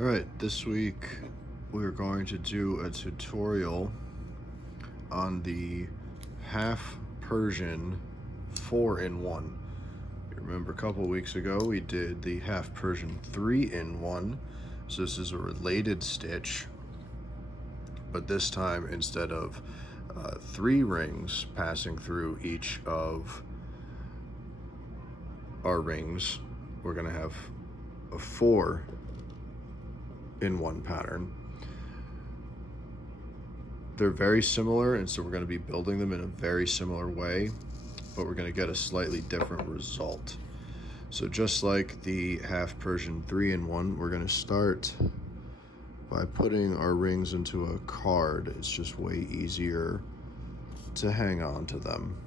All right, this week we're going to do a tutorial on the Half Persian 4-in-1. You remember a couple weeks ago we did the Half Persian 3-in-1, so this is a related stitch, but this time instead of 3 rings passing through each of our rings, we're going to have a 4-in-1 pattern. They're very similar, and so we're going to be building them in a very similar way, but we're going to get a slightly different result. So just like the Half Persian 3-in-1, we're going to start by putting our rings into a card. It's just way easier to hang on to them.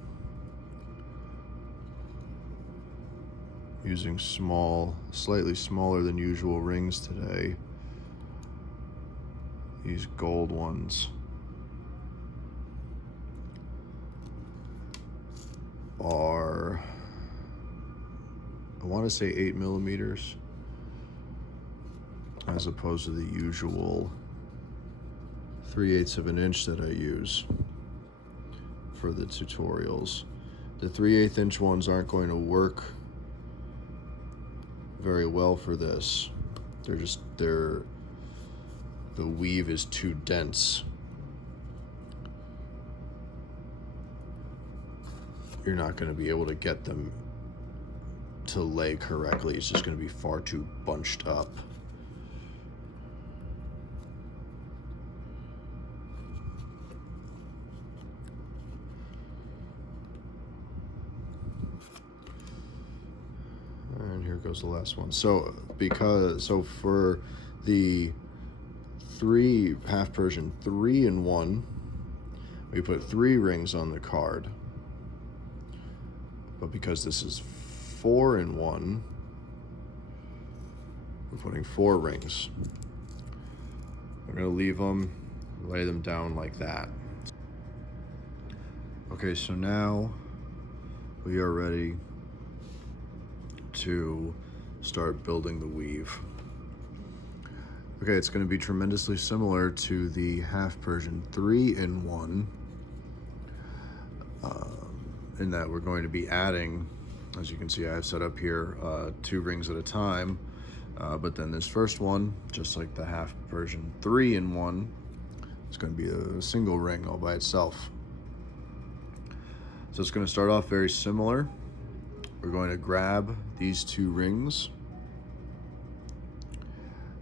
Using slightly smaller than usual rings today. These gold ones are, I want to say 8 millimeters, as opposed to the usual 3/8 of an inch that I use for the tutorials. The 3/8 inch ones aren't going to work very well for this. The weave is too dense. You're not going to be able to get them to lay correctly. It's just going to be far too bunched up. And here goes the last one. So for the Half Persian 3-in-1, we put 3 rings on the card. But because this is 4-in-1, we're putting 4 rings. We're going to leave them, lay them down like that. Okay, so now we are ready to start building the weave. Okay, it's going to be tremendously similar to the Half Persian 3-in-1, in that we're going to be adding, as you can see I have set up here, 2 rings at a time, but then this first one, just like the Half Persian 3-in-1, it's going to be a single ring all by itself. So it's going to start off very similar. We're going to grab these 2 rings,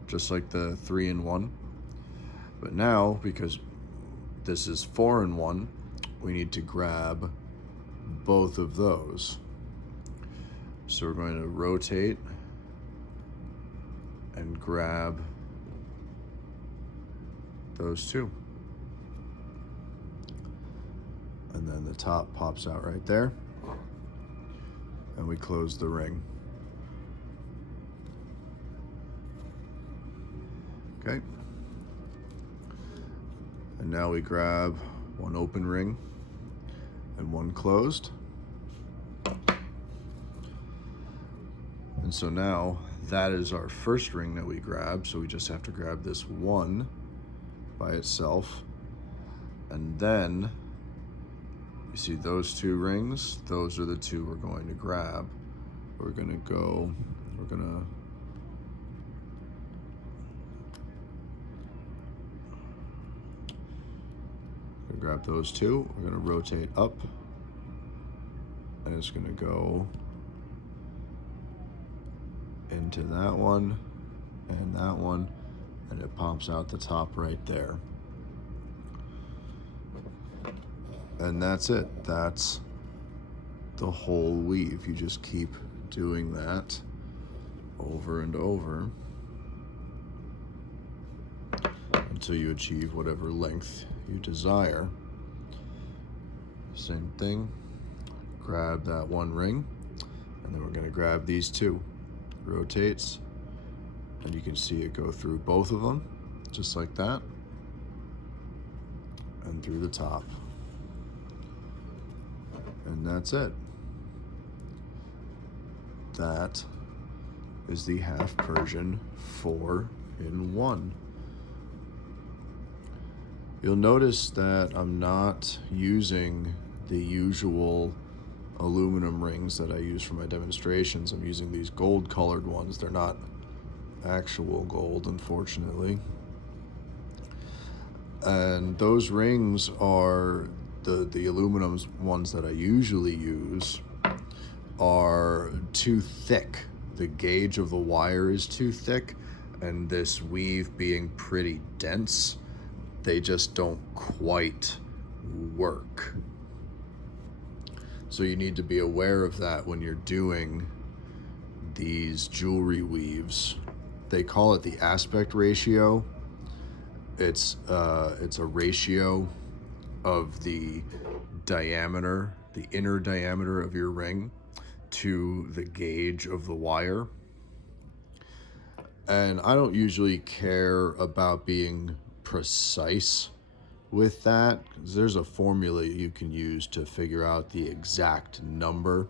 just like the 3-in-1. But now, because this is 4-in-1, we need to grab both of those. So we're going to rotate and grab those 2. And then the top pops out right there. And we close the ring. Okay. And now we grab 1 open ring and 1 closed. And so now that is our first ring that we grab. So we just have to grab this 1 by itself. And then you see those 2 rings, those are the 2 we're going to grab. We're gonna grab those 2. We're gonna rotate up, and it's gonna go into that one and that one, and it pops out the top right there. And that's it. That's the whole weave. You just keep doing that over and over until you achieve whatever length you desire. Same thing. Grab that 1 ring, and then we're going to grab these 2. Rotates, and you can see it go through both of them, just like that, and through the top. And that's it. That is the Half Persian 4 in 1. You'll notice that I'm not using the usual aluminum rings that I use for my demonstrations. I'm using these gold colored ones. They're not actual gold, unfortunately. And those rings are the aluminum ones that I usually use are too thick. The gauge of the wire is too thick, and this weave being pretty dense, they just don't quite work. So you need to be aware of that when you're doing these jewelry weaves. They call it the aspect ratio. It's a ratio of the diameter, the inner diameter of your ring to the gauge of the wire. And I don't usually care about being precise with that, because there's a formula you can use to figure out the exact number.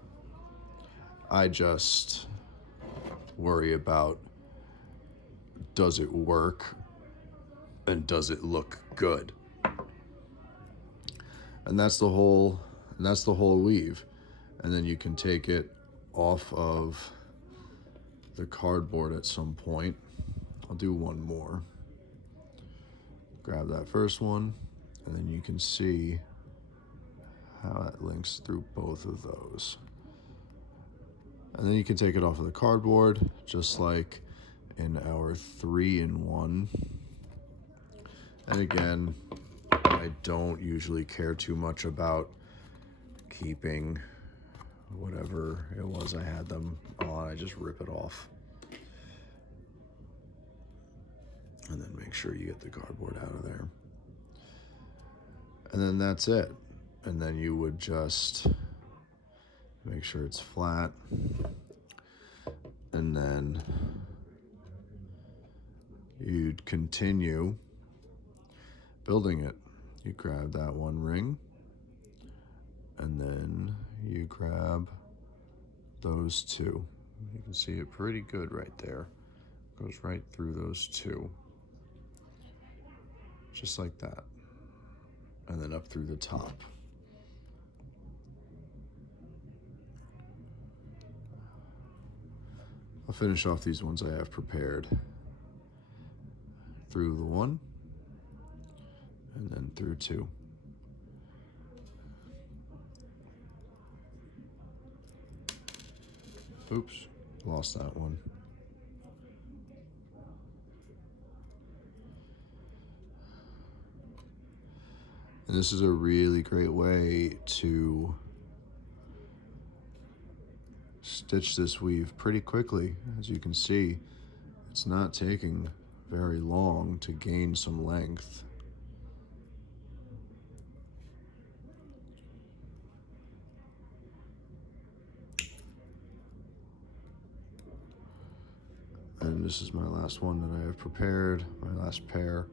I just worry about, does it work and does it look good? And that's the whole weave. And then you can take it off of the cardboard at some point. I'll do one more. Grab that first one, and then you can see how it links through both of those. And then you can take it off of the cardboard, just like in our 3-in-1. And again, I don't usually care too much about keeping whatever it was I had them on. I just rip it off. And then make sure you get the cardboard out of there. And then that's it. And then you would just make sure it's flat. And then you'd continue building it. You grab that one ring, and then you grab those two. You can see it pretty good right there. Goes right through those two. Just like that. And then up through the top. I'll finish off these ones I have prepared. Through the 1, and then through 2. Oops, lost that one. And this is a really great way to stitch this weave pretty quickly. As you can see, it's not taking very long to gain some length. And this is my last one that I have prepared, my last pair.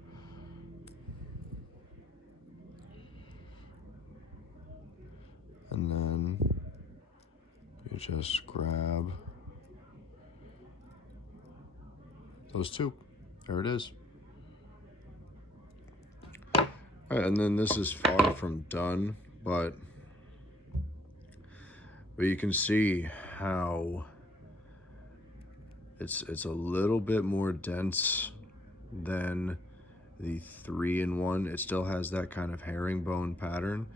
And then you just grab those two. There it is. All right, and then this is far from done, but you can see how it's a little bit more dense than the 3-in-1. It still has that kind of herringbone pattern,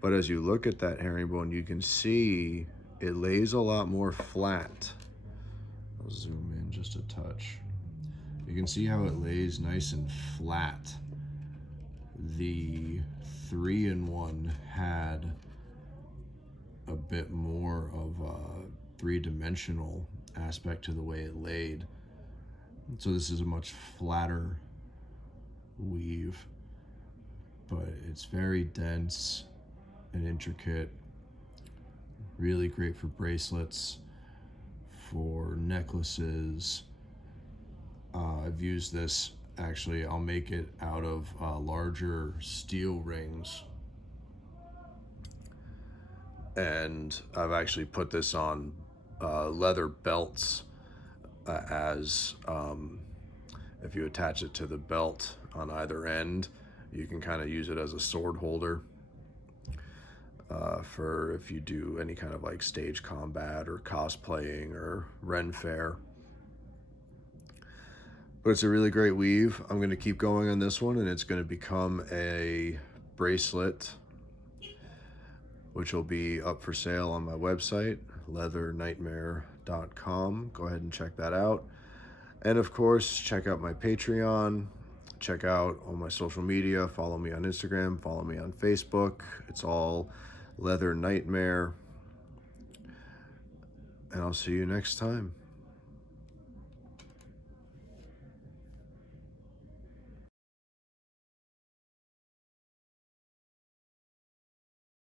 but as you look at that herringbone, you can see it lays a lot more flat. I'll zoom in just a touch. You can see how it lays nice and flat. The 3-in-1 had a bit more of a 3-dimensional aspect to the way it laid. So this is a much flatter weave, but it's very dense and intricate. Really great for bracelets, for necklaces. I've used this, actually, I'll make it out of larger steel rings. And I've actually put this on leather belts as if you attach it to the belt on either end, you can kind of use it as a sword holder for if you do any kind of like stage combat or cosplaying or Ren Fair. But it's a really great weave. I'm going to keep going on this one, and it's going to become a bracelet, which will be up for sale on my website, leathernightmare.com. Go ahead and check that out. And of course, check out my Patreon, check out all my social media, follow me on Instagram, follow me on Facebook. It's all Leather Nightmare. And I'll see you next time.